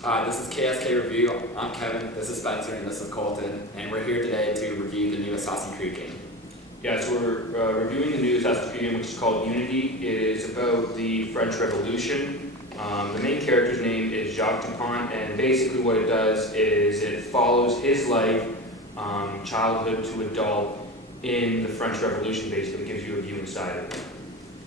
This is KSK Review. I'm Kevin, this is Spencer, and this is Kolton, and we're here today to review the new Assassin's Creed game. Yeah, so we're reviewing the new Assassin's Creed game, which is called Unity. It is about the French Revolution. The main character's name is Jacques Dupont, and basically what it does is it follows his life, childhood to adult, in the French Revolution. Basically, it gives you a view inside of it.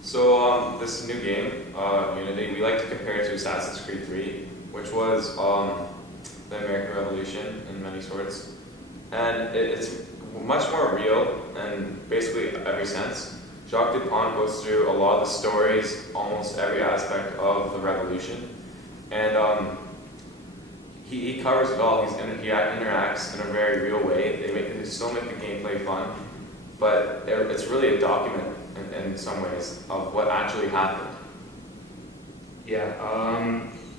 So this new game, Unity, we like to compare it to Assassin's Creed 3, which was the American Revolution in many sorts. And it's much more real in basically every sense. Jacques Dupont goes through a lot of the stories, almost every aspect of the revolution. And he covers it all. He interacts in a very real way. They still make the gameplay fun, but it's really a document in some ways of what actually happened. Yeah,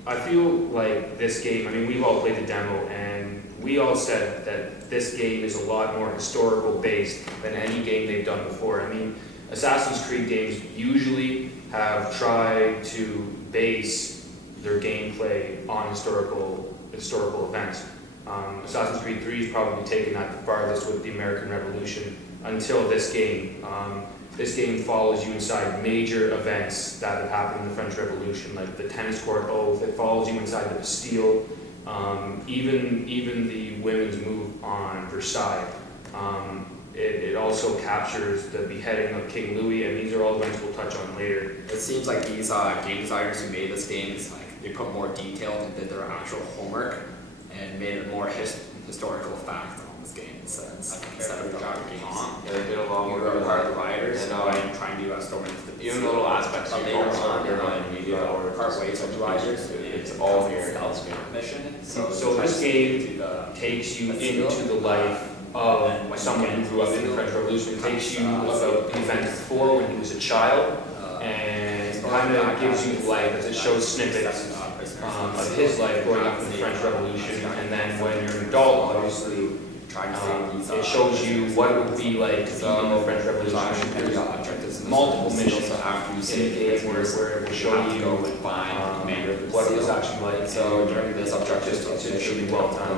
I feel like this game, I mean, we've all played the demo, and we all said that this game is a lot more historical based than any game they've done before. I mean, Assassin's Creed games usually have tried to base their gameplay on historical events. Assassin's Creed 3 has probably taken that the farthest with the American Revolution until this game. This game follows you inside major events that have happened in the French Revolution, like the tennis court oath. It follows you inside the Bastille, even the women's move on Versailles. It also captures the beheading of King Louis, and these are all events we'll touch on later. It seems like these game designers who made this game is like they put more detail and did their actual homework and made it more historical fact on this game instead of jogging on. Yeah, they did a lot more. You are the riders and trying to story into the even little aspects but you later don't on, learn in media or part ways of the riders. It's all here. Stealth mission. So this game takes you into the life of someone who grew up in the French Revolution. It takes you about the event before when he was a child, and kind of gives you life as it shows snippets of his life growing up in the French Revolution. And then when you're an adult, obviously, it shows you what it would be like to be in the French Revolution. There's multiple missions in the game where it will show you what it was actually like. So during this objective, it's really well done.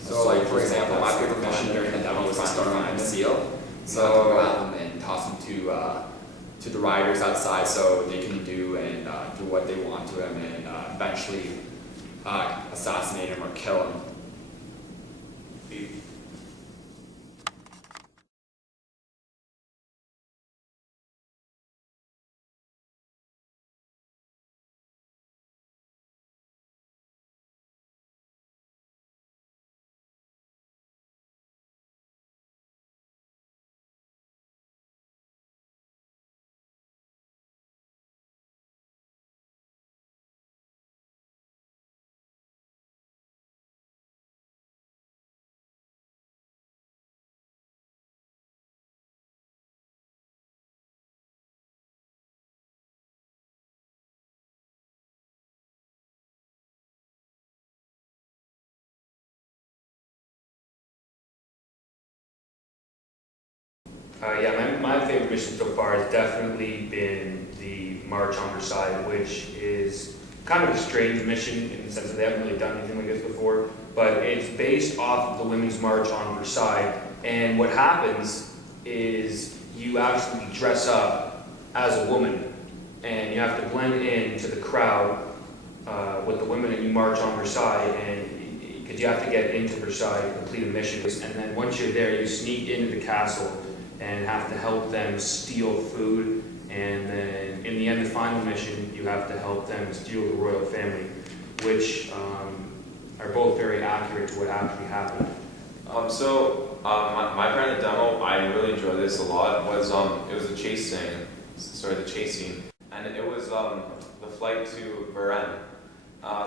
So like for example, my favorite mission during the demo was to start on the seal. So go at them and toss them to the riders outside so they can do what they want to him and eventually assassinate him or kill him. My favorite mission so far has definitely been the March on Versailles, which is kind of a strange mission in the sense that they haven't really done anything like this before, but it's based off of the Women's March on Versailles, and what happens is you actually dress up as a woman, and you have to blend in to the crowd with the women, and you march on Versailles, and because you have to get into Versailles to complete a mission, and then once you're there, you sneak into the castle and have to help them steal food, and then in the end, the final mission, you have to help them steal the royal family, which are both very accurate to what actually happened. My part of the demo, I really enjoyed this a lot, was it was the chase scene, and it was the flight to Varennes.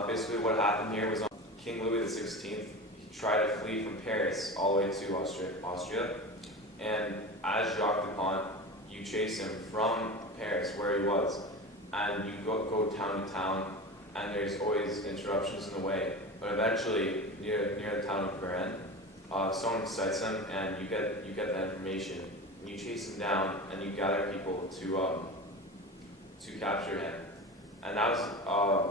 Basically what happened here was King Louis XVI, he tried to flee from Paris all the way to Austria. And as Jacques Dupont, you chase him from Paris, where he was, and you go town to town, and there's always interruptions in the way. But eventually, near the town of Varennes, someone sights him, and you get that information, and you chase him down, and you gather people to capture him. and that was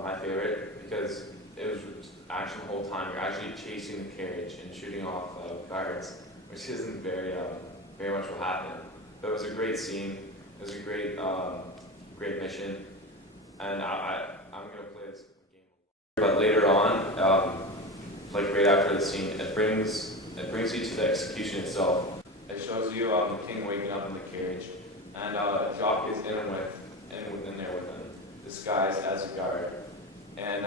my favorite because it was action the whole time. You're actually chasing the carriage and shooting off guards, which isn't very much what happened. But it was a great scene. It was a great mission, and I'm gonna play this game. But later on, like right after the scene, it brings you to the execution itself. It shows you the king waking up in the carriage, and Jock is within there with him, disguised as a guard, and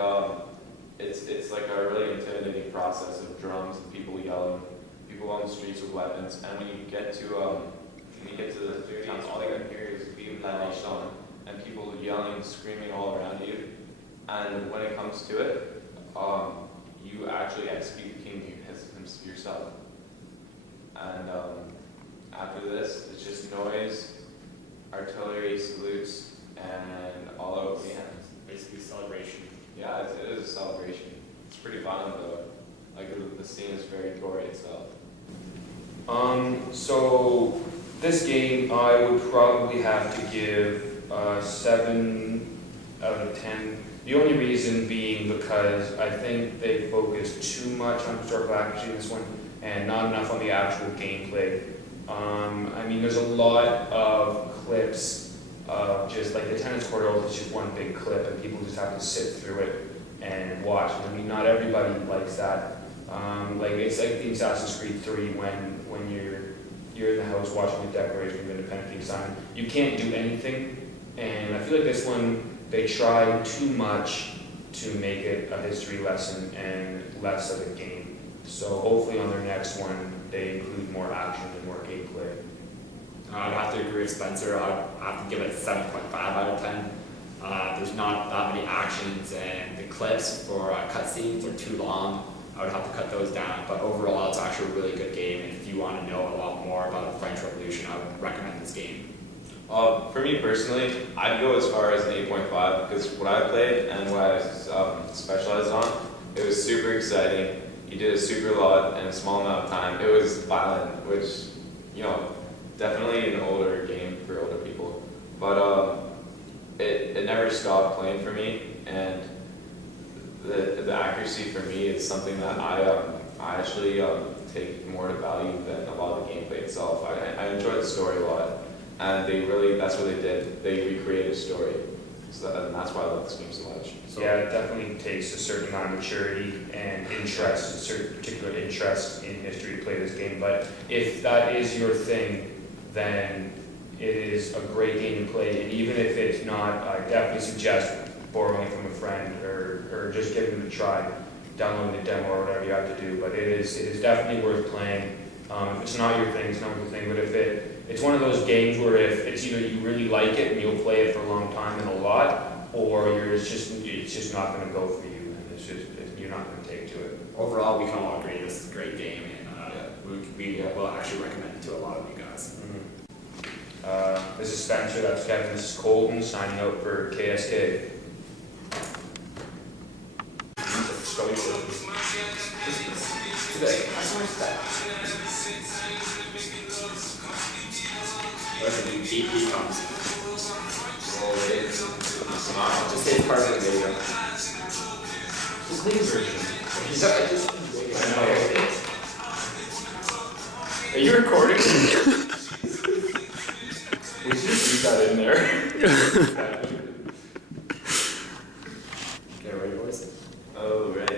it's like a really intimidating process of drums and people yelling, people on the streets with weapons, and when you get to the town, all they can hear is beam nation and people yelling, screaming all around you, and when it comes to it, you actually execute the king yourself. And after this, it's just noise, artillery salutes, and all out bands. Basically celebration. Yeah, it is a celebration. It's pretty violent though. Like the scene is very gory itself. So this game I would probably have to give 7 out of 10. The only reason being because I think they focused too much on historical accuracy in this one and not enough on the actual gameplay. I mean, there's a lot of clips of just like the tennis court oath is just one big clip and people just have to sit through it and watch. I mean, not everybody likes that. Like it's like the Assassin's Creed 3 when you're in the house watching the Declaration of Independence being signed. You can't do anything, and I feel like this one they tried too much to make it a history lesson and less of a game. So hopefully on their next one they include more action and more gameplay. I'd have to agree with Spencer. I'd have to give it 7.5 out of 10. There's not that many actions, and the clips for cutscenes are too long. I would have to cut those down, but overall it's actually a really good game, and if you want to know a lot more about the French Revolution, I would recommend this game. For me personally, I'd go as far as an 8.5 because what I played and what I specialized on, it was super exciting. You did a super lot in a small amount of time. It was violent, which, definitely an older game for older people. But it never stopped playing for me, and the accuracy for me is something that I actually take more to value than a lot of the gameplay itself. I enjoy the story a lot, and that's what they did. They recreated a story, and that's why I love this game so much. So yeah, it definitely takes a certain amount of maturity and interest, a certain particular interest in history to play this game. But if that is your thing, then it is a great game to play. And even if it's not, I definitely suggest borrowing it from a friend or just giving it a try, downloading the demo or whatever you have to do. But it is definitely worth playing. If it's not your thing, it's not your thing. But if it's one of those games where if it's either you really like it and you'll play it for a long time and a lot, or it's just not going to go for you, and you're not going to take to it. Overall, we can all agree this is a great game, and we will actually recommend it to a lot of you guys. Mm-hmm. This is Spencer, that's Kevin, this is Kolton, signing out for KSK. DP comes. Just say part of the video. Just leave the version. Are you recording? We should just leave that in there. Okay, ready, boys? Oh, right.